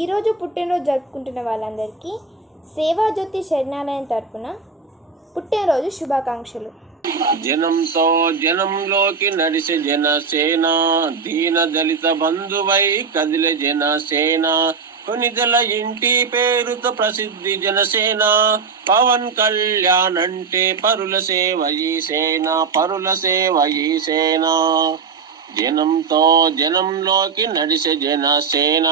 ఈరోజు పుట్టినరోజు జరుపుకుంటున్న వాళ్ళందరికీ సేవాజ్యోతి శరణాలయం తరపున పుట్టినరోజు శుభాకాంక్షలు. జనంతో జనంలోకి నడిసే జనసేన, దీన దళిత బంధువై కదిలే జనసేన, కొనిదెల ఇంటి పేరుతో ప్రసిద్ధి జనసేన. పవన్ కళ్యాణ్ అంటే పరుల సేవ ఈ సేన, పరుల సేవ ఈ సేన. జనంతో జనంలోకి నడిసే జనసేన.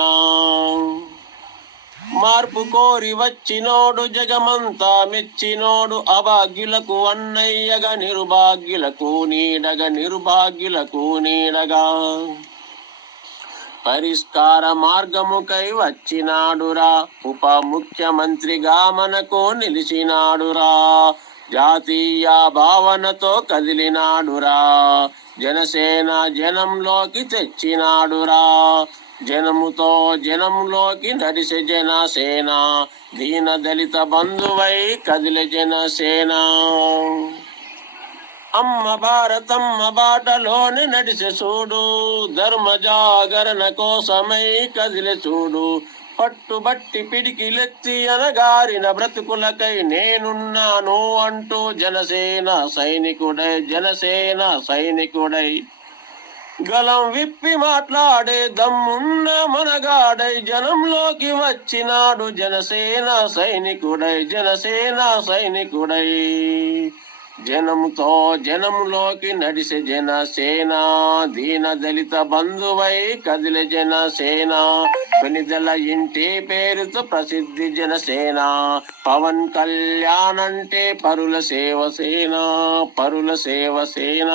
మార్పు కోరి వచ్చినోడు జగమంతా మెచ్చినోడు, అభాగ్యులకు అన్నయ్యగా నిర్భాగ్యులకు నీడగా, నిర్భాగ్యులకు నీడగా. పరిష్కార మార్గముకై వచ్చినాడురా, ఉప ముఖ్యమంత్రిగా మనకు నిలిచినాడురా. జాతీయ భావనతో కదిలినాడురా, జనసేన జనంలోకి తెచ్చినాడురా. జనముతో జనంలోకి నడిసే జనసేన, దీన దళిత బంధువై కదిలే జనసేన. అమ్మ భారతమ్మ బాటలోనే నడిసే చూడు, ధర్మ జాగరణ కోసమై కదిలే చూడు. పట్టుబట్టి పిడికిలెత్తి అనగారిన బ్రతుకులకై నేనున్నాను అంటూ జనసేన సైనికుడై, జనసేన సైనికుడై గలం విప్పి మాట్లాడే దమ్మున్న మనగాడై జనంలోకి వచ్చినాడు. జనసేన సైనికుడై, జనసేన సైనికుడై. జనముతో జనములోకి నడిసే జనసేన, దీన దళిత బంధువై కదిలే జనసేన. కొనిదెల ఇంటి పేరుతో ప్రసిద్ధి జనసేన. పవన్ కళ్యాణ్ అంటే పరుల సేవ సేన, పరుల సేవ సేన.